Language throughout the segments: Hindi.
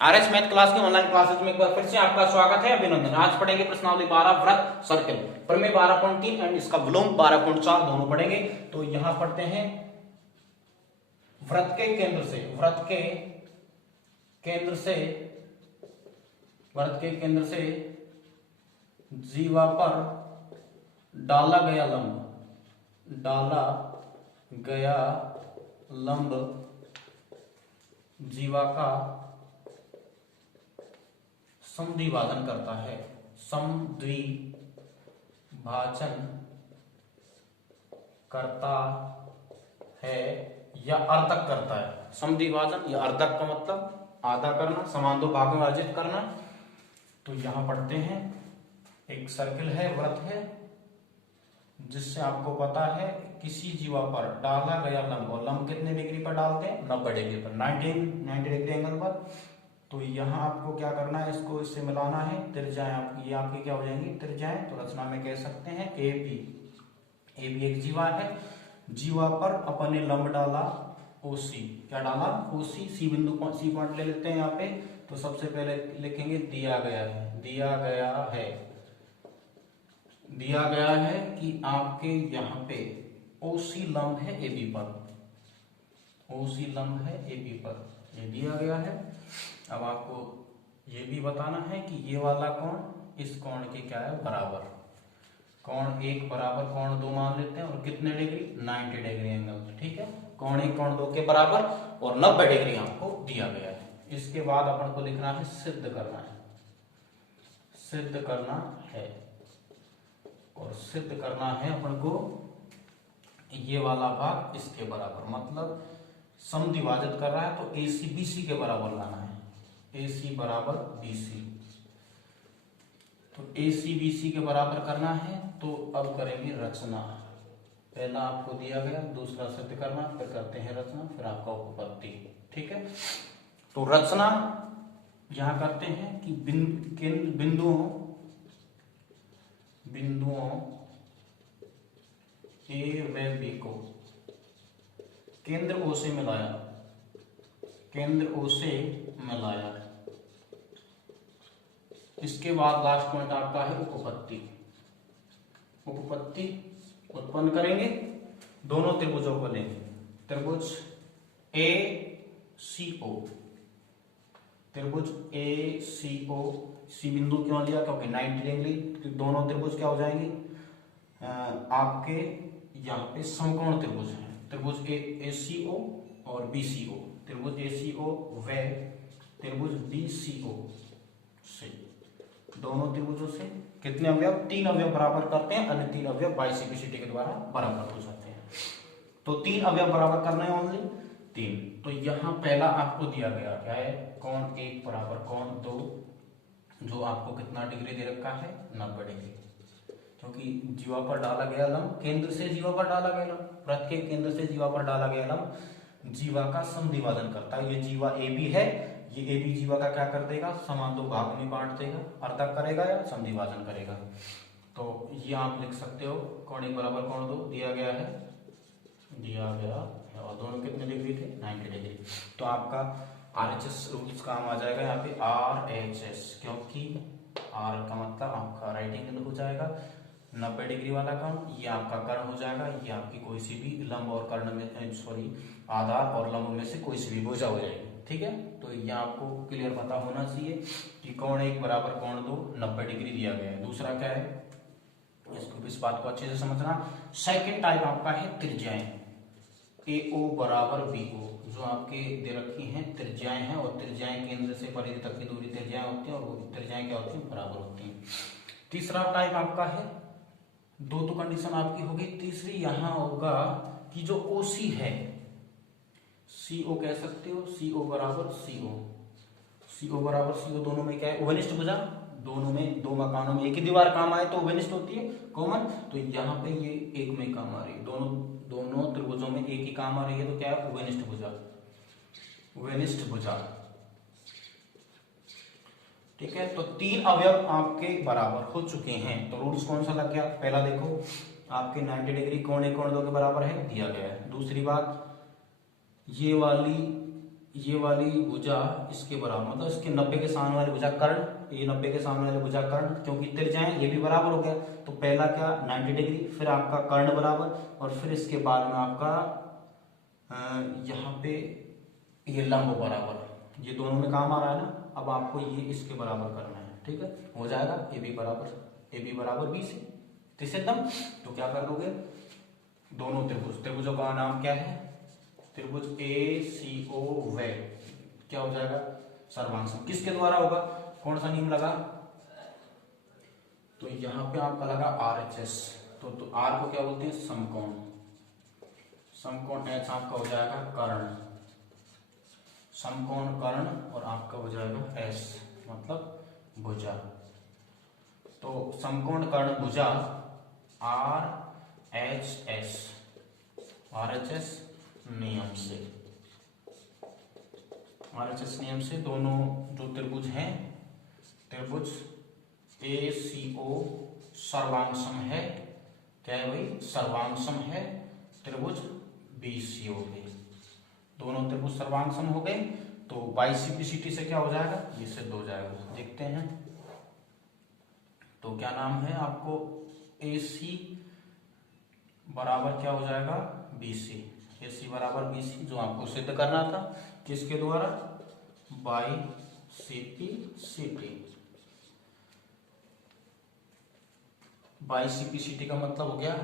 आरएस मैथ क्लास के ऑनलाइन क्लासेस में एक बार फिर से आपका स्वागत है, अभिनंदन। आज पढ़ेंगे प्रश्नावली 12 वृत्त सर्कल, प्रमेय 12.3 एंड इसका विलोम 12.4 दोनों पढ़ेंगे। तो यहां पढ़ते हैं वृत्त के केंद्र से जीवा पर डाला गया लंब जीवा का समद्विभाजन करता है। समद्विभाजन करता है या अर्धक करता है। समद्विभाजन या अर्धक का मतलब आधा करना, समान दो भाग में विभाजित करना। तो यहां पढ़ते हैं, एक सर्किल है, वृत्त है, जिससे आपको पता है किसी जीवा पर डाला गया लंब, और लंब कितने डिग्री पर डालते हैं? 90 डिग्री पर, 90 डिग्री एंगल पर। तो यहाँ आपको क्या करना है, इसको इससे मिलाना है। त्रिज्याएं आपकी, ये आपकी क्या हो जाएंगी? त्रिज्याएं। तो रचना में कह सकते हैं ए बी एक जीवा है, जीवा पर अपन ने लंब डाला ओसी। क्या डाला? ओसी। सी बिंदु, सी पॉइंट ले लेते हैं यहाँ पे। तो सबसे पहले लिखेंगे दिया गया है कि आपके यहाँ पे ओसी लंब है एबी पर, ये दिया गया है। अब आपको ये भी बताना है कि ये वाला कोण इस कोण के क्या है? बराबर। कोण एक बराबर कोण दो मान लेते हैं, और कितने डिग्री? 90 degree angle. ठीक है, कोण एक कोण दो के बराबर और 90 डिग्री आपको दिया गया है। इसके बाद अपन को लिखना है, सिद्ध करना है, और सिद्ध करना है अपन को ये वाला भाग इसके बराबर, मतलब समद्विभाजित कर रहा है तो AC BC के बराबर लाना है। AC बराबर BC, तो AC BC के बराबर करना है। तो अब करेंगे रचना। पहला आपको दिया गया, दूसरा सिद्ध करना, फिर करते हैं रचना, फिर आपका उपपत्ति। ठीक है, तो रचना यहां करते हैं कि बिंदुओं A व B को केंद्र O से मिलाया। इसके बाद लास्ट पॉइंट आपका है उपपत्ति उत्पन्न करेंगे। दोनों त्रिभुजों को लेंगे, त्रिभुज ACO, सी बिंदु क्यों लिया? क्योंकि 90 डिग्री दोनों त्रिभुज क्या हो जाएंगे आपके यहाँ पे समकोण त्रिभुज है। त्रिभुज ACO और BCO, त्रिभुज ACO व त्रिभुज BCO से, दोनों त्रिभुजों से कितने अवयव? 3 अवयव बराबर करते हैं, अन्य 3 अवयव बाइसेक्युसिटी के द्वारा बराबर हो जाते हैं। तो 3 अवयव बराबर करना है, ओनली 3। तो यहाँ पहला आपको दिया गया क्या है? कोण 1 बराबर कोण 2, जो आपको कितना डिग्री दे रखा है? 90 डिग्री। क्योंकि जीवा पर डाला गया लंब, केंद्र से जीवा पर डाला गया लंब, वृत्त के केंद्र से जीवा पर डाला गया लंब जीवा का समद्विभाजन करता है। ये जीवा AB है, ये AB जीवा का क्या कर देगा? समान दो भाग में बांट देगा, अर्धक करेगा या समद्विभाजन करेगा। तो ये आप लिख सकते हो, कोण 1 बराबर कोण 2 दिया गया है, और दोनों कितने डिग्री थे? 90 डिग्री। तो आपका RHS रूल्स काम आ जाएगा यहाँ पे, RHS, क्योंकि R का मतलब आपका राइट एंगल हो जाएगा 90 डिग्री वाला कोण, ये आपका कर्ण हो जाएगा, ये आपकी कोई सी भी लंब और कर्ण में आधार और लंब में से कोई सी भी भुजा हो जाएगी। ठीक है, तो ये आपको क्लियर पता होना चाहिए कि कोण 1 बराबर कोण 2 90 डिग्री दिया गया है। दूसरा क्या है, इसको इस बात को अच्छे से समझना। सेकेंड टाइप आपका है त्रिज्याएं, AO बराबर BO, जो आपके दे रखी हैं त्रिज्याएं हैं, और त्रिज्याएं केंद्र से परिधि तक की दूरी त्रिज्याएं होती हैं, और वो त्रिज्याएं क्या होती हैं? बराबर होती हैं। तीसरा टाइप आपका है, दो तो कंडीशन आपकी होगी। तीसरी यहां होगा कि जो OC है, CO कह सकते हो, CO बराबर CO, दोनों में क्या है? उभयनिष्ठ भुजा। दोनों में, दो मकानों में एक ही दीवार काम आए तो उभयनिष्ठ होती है, कॉमन। तो यहाँ पे ये एक में काम आ रही है, दोनों त्रिभुजों में एक ही काम आ रही है, तो क्या है? उभयनिष्ठ भुजा। ठीक है, तो 3 अवयव आपके बराबर हो चुके हैं। तो रूल्स कौन सा लग गया? पहला देखो, आपके 90 डिग्री कोण 1 कोण 2 के बराबर है, दिया गया है। दूसरी बात, ये वाली ये वाली भुजा इसके बराबर, मतलब इसके 90 के सामने वाली भुजा कर्ण, ये 90 के सामने वाली भुजा कर्ण, क्योंकि त्रिज्याएं ये भी बराबर हो गया। तो पहला क्या 90 डिग्री, फिर आपका कर्ण बराबर, और फिर इसके बाद में आपका यहाँ पे ये लंब बराबर, ये दोनों में काम आ रहा है ना। अब आपको ये इसके बराबर करना है, ठीक है, हो जाएगा ए बी बराबर बी सी, तीसरे दम। तो क्या कर दोगे, दोनों त्रिभुजों का नाम क्या है, त्रिभुज ए सी ओ वे, क्या हो जाएगा सर्वांग सम। किसके द्वारा होगा, कौन सा नियम लगा, तो यहां पे आपका लगा RHS, तो आर को क्या बोलते हैं समकोण, समकोण एच आपका हो जाएगा कर्ण, समकोण कर्ण, और आपका हो जाएगा एस मतलब भुजा। तो समकोण कर्ण भुजा RHS नियम से, RHS नियम से दोनों जो त्रिभुज हैं, त्रिभुज ACO सर्वांग सम है, क्या है भाई सर्वांग सम है, त्रिभुज BCO है, दोनों त्रिभुज सर्वांग सम हो गए। तो बाई CPCT से क्या हो जाएगा, ये सिद्ध हो जाएगा, देखते हैं। तो क्या नाम है आपको, AC बराबर क्या हो जाएगा BC, AC बराबर BC, जो आपको सिद्ध करना था किसके द्वारा, बाई CPCT। बाई CPCT का मतलब हो गया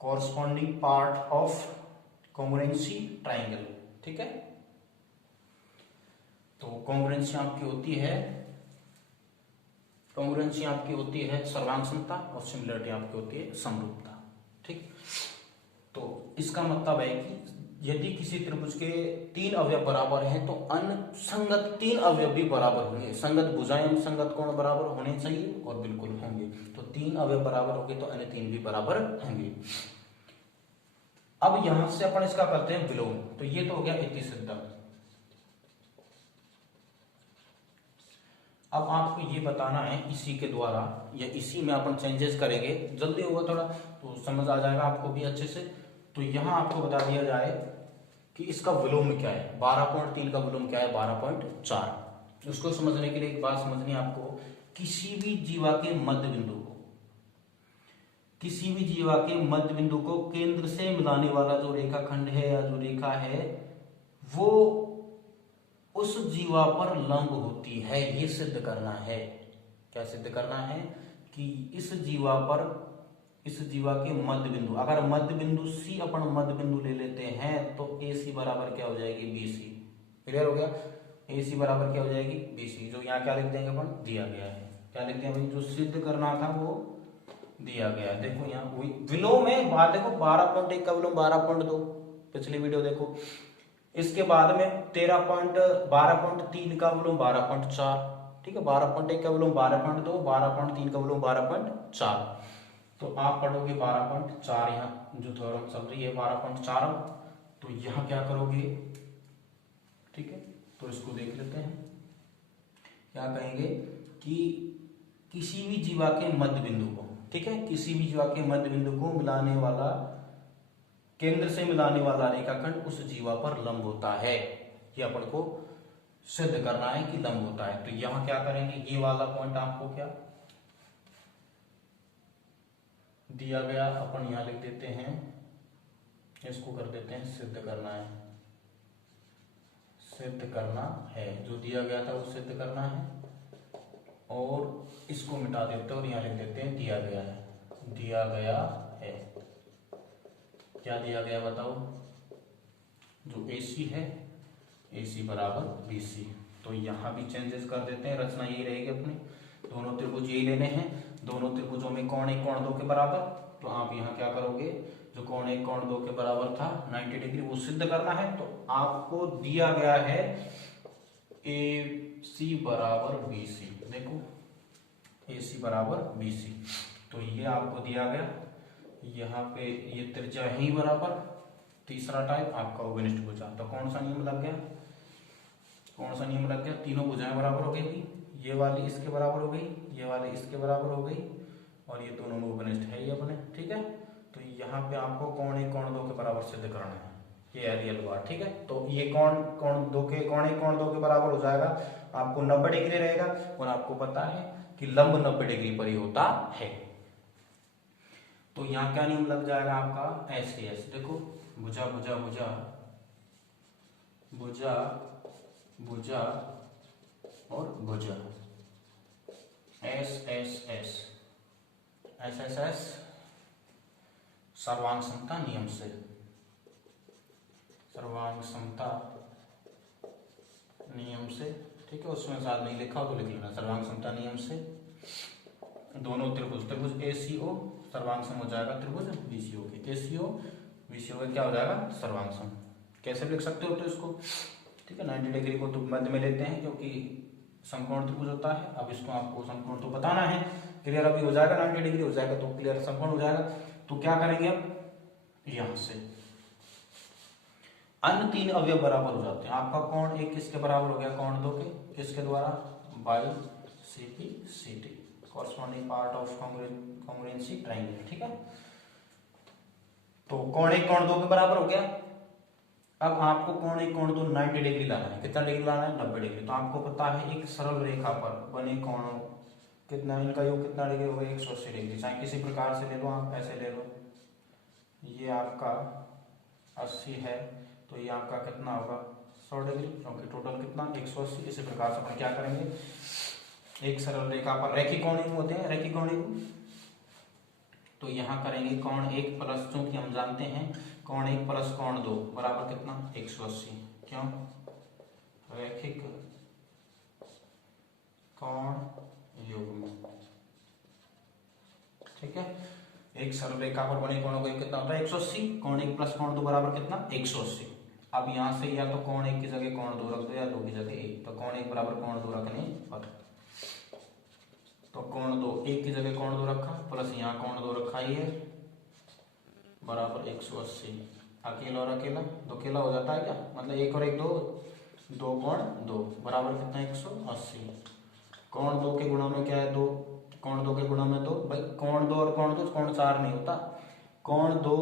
corresponding part of congruency triangle, ठीक है। तो कॉन्ग्रुएंसी आपकी होती है सर्वांग समता, और सिमिलरिटी आपकी होती है समरूपता, ठीक। तो इसका मतलब है कि यदि किसी त्रिभुज के 3 अवयव बराबर हैं तो अन्य संगत 3 अवयव भी बराबर होंगे, संगत भुजाएं संगत कोण बराबर होने चाहिए, और बिल्कुल होंगे। तो 3 अवयव बराबर होंगे तो अन्य 3 भी बराबर होंगे। अब यहां से अपन इसका करते हैं विलोम। तो ये तो हो गया इति सिद्धम। अब आपको ये बताना है इसी के द्वारा, या इसी में अपन चेंजेस करेंगे, जल्दी होगा थोड़ा तो समझ आ जाएगा आपको भी अच्छे से। तो यहां आपको बता दिया जाए कि इसका विलोम क्या है, 12.3 का विलोम क्या है 12.4। उसको समझने के लिए एक बात समझनी है आपको, किसी भी जीवा के मध्य बिंदु को केंद्र से मिलाने वाला जो रेखाखंड है या जो रेखा है वो उस जीवा पर लंब होती है। ये सिद्ध करना है, क्या सिद्ध करना है कि इस जीवा के मध्य बिंदु, अगर मध्य बिंदु C अपन मध्य बिंदु ले लेते हैं तो AC बराबर क्या हो जाएगी BC। क्लियर हो गया, AC बराबर क्या हो जाएगी BC। जो यहाँ क्या लिख देंगे अपन, दिया गया है, क्या लिखते हैं भाई, जो सिद्ध करना था वो दिया गया है। देखो यहाँ वही विलोम है, बात देखो 12.1 का विलोम 12.2, पिछली वीडियो देखो। इसके बाद में 12.3 का विलोम 12.4, ठीक है, 12.1 का विलोम 12.2, 12.3 का विलोम 12.4। तो आप पढ़ोगे 12.4, यहाँ जो थ्योरम चल रही है 12.4। तो यहाँ क्या करोगे, ठीक है, तो इसको देख लेते हैं। क्या कहेंगे कि किसी भी जीवा के मध्य बिंदु को, ठीक है, किसी भी जीवा के मध्य बिंदु को मिलाने वाला, केंद्र से मिलाने वाला रेखाखंड उस जीवा पर लंब होता है। ये अपन को सिद्ध करना है कि लंब होता है। तो यहां क्या करेंगे, ये वाला पॉइंट आपको क्या दिया गया, अपन यहां लिख देते हैं, इसको कर देते हैं सिद्ध करना है, सिद्ध करना है, जो दिया गया था वो सिद्ध करना है। और इसको मिटा देते हैं और यहां लिख देते हैं दिया गया है, दिया गया है। क्या दिया गया बताओ, जो AC है AC बराबर BC। तो यहां भी चेंजेस कर देते हैं, रचना यही रहेगी अपनी, दोनों त्रिभुज यही लेने हैं, दोनों त्रिभुजों में कोण 1 कोण 2 के बराबर। तो आप यहाँ क्या करोगे, जो कोण 1 कोण 2 के बराबर था 90 डिग्री, वो सिद्ध करना है। तो आपको दिया गया है AC बराबर BC, देखो AC बराबर BC। तो ये आपको दिया गया, यहाँ पे ये त्रिज्या ही बराबर, तीसरा टाइप आपका ओबेनिस्ट भुजा। तो कौन सा नियम लग गया, कौन सा नियम लग गया, तीनों भुजाएं बराबर हो गई थी, ये वाली इसके बराबर हो गई, ये वाली इसके बराबर हो गई, और ये दोनों ओबेनिस्ट है ही अपने, ठीक है। तो यहाँ पे आपको कोण 1 कोण 2 के बराबर सिद्ध करना है। ये है रियल बार, ठीक है। तो ये कोण कोण दो के बराबर हो जाएगा, आपको 90 डिग्री रहेगा, और आपको पता है कि लंब 90 डिग्री पर ही होता है। तो यहाँ क्या नियम लग जाएगा आपका, ऐसे ऐसे देखो, भुजा भुजा भुजा भुजा भुजा और भुजा, S S S S S S, सर्वांग समता नियम से, सर्वांग समता नियम से, ठीक है। उसमें साथ नहीं लिखा हो तो लिख लेना, सर्वांग समता नियम से दोनों त्रिभुज ACO सर्वांग सम हो जाएगा त्रिभुज BCO के, ACO BCO का क्या हो जाएगा, सर्वांग सम। कैसे लिख सकते हो तो इसको, ठीक है। 90 डिग्री को तो मध्य में लेते हैं क्योंकि समकोण त्रिभुज होता है। अब इसको आपको समकोण तो बताना है, क्लियर अभी हो जाएगा, 90 डिग्री हो जाएगा तो क्लियर समकोण हो जाएगा। तो क्या करेंगे अब, यहां से अन्य 3 अवयव बराबर हो जाते हैं। आपका कोण 1 किसके बराबर हो गया, कोण 2 के, किसके द्वारा, by CP CT, corresponding part of congruency triangle, ठीक है। तो कोण 1 कोण 2 के बराबर हो गया। अब आपको कोण 1 कोण 2 90 डिग्री लाना है, कितना डिग्री लाना है, 90 डिग्री। तो आपको पता है एक सरल रेखा पर बने कोणों कितना, इनका योग कितना डिग्री होगा, 180 डिग्री। चाहे किसी प्रकार से ले लो, आप ऐसे ले लो, ये आपका 80 है तो ये आपका कितना होगा, 100 डिग्री, क्योंकि टोटल कितना 180। इसी प्रकार से अपन क्या करेंगे, एक सरल रेखा पर रैखिक कोणीय होते हैं, रैखिक कोणीय, तो यहाँ करेंगे कोण 1 प्लस, चूंकि हम जानते हैं कोण 1 प्लस कोण 2 बराबर कितना, 180। क्यों, रैखिक कोण युग्म, ठीक है। एक सरल रेखा पर बने कोणों का योग कितना होता है, 180। कोण 1 प्लस कोण 2 बराबर कितना, 180। अब यहाँ से या तो कोण 1 की जगह कोण 2 रख दो, या 2 की जगह 1, तो कोण 1 बराबर कोण 2 रखने पर, तो कोण 2 1 की जगह कोण 2 रखा, प्लस यहाँ कोण 2 रखा, ये बराबर 180। अकेला और अकेला दो अकेला हो जाता है क्या, मतलब 1 और 1 2, 2 कोण 2 बराबर कितना, 180। कोण 2 के गुणा में क्या है, 2, कोण 2 के गुणा में 2, भाई कोण 2 और कोण 2 कोण 4 नहीं होता। कोण 2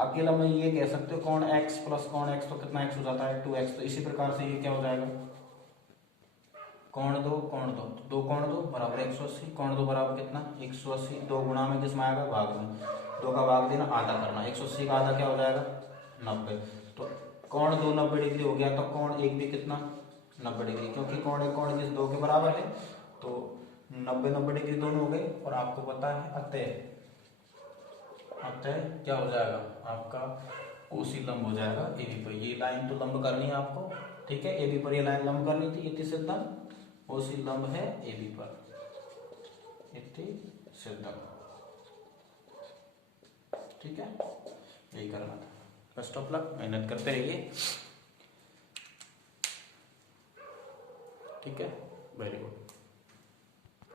अकेला में ये कह सकते हो कोण x प्लस कोण x, तो कितना x हो जाता है, 2x। तो इसी प्रकार से ये क्या हो जाएगा, कोण 2 कोण 2, 2 कोण 2 बराबर 180, कोण 2 बराबर कितना, 180। 2 गुणा में किसमें आएगा, भाग में, 2 का भाग देना, आधा करना, 180 का आधा क्या हो जाएगा, 90। तो कोण 2 90 डिग्री हो गया, तो कोण 1 भी कितना, 90 डिग्री, क्योंकि कोण 1 कोण 2 के बराबर है, तो 90 डिग्री दोनों हो गए। और आपको पता है अतः क्या हो जाएगा आपका, OC लंब हो जाएगा AB पर। ये लाइन तो लंब करनी है आपको, ठीक है, AB पर ये लाइन लंब करनी थी, इति सिद्धम, OC लंब है AB पर, इति सिद्धम, ठीक है, यही करना था। बेस्ट ऑफ लक, मेहनत करते रहिए, ठीक है, वेरी गुड।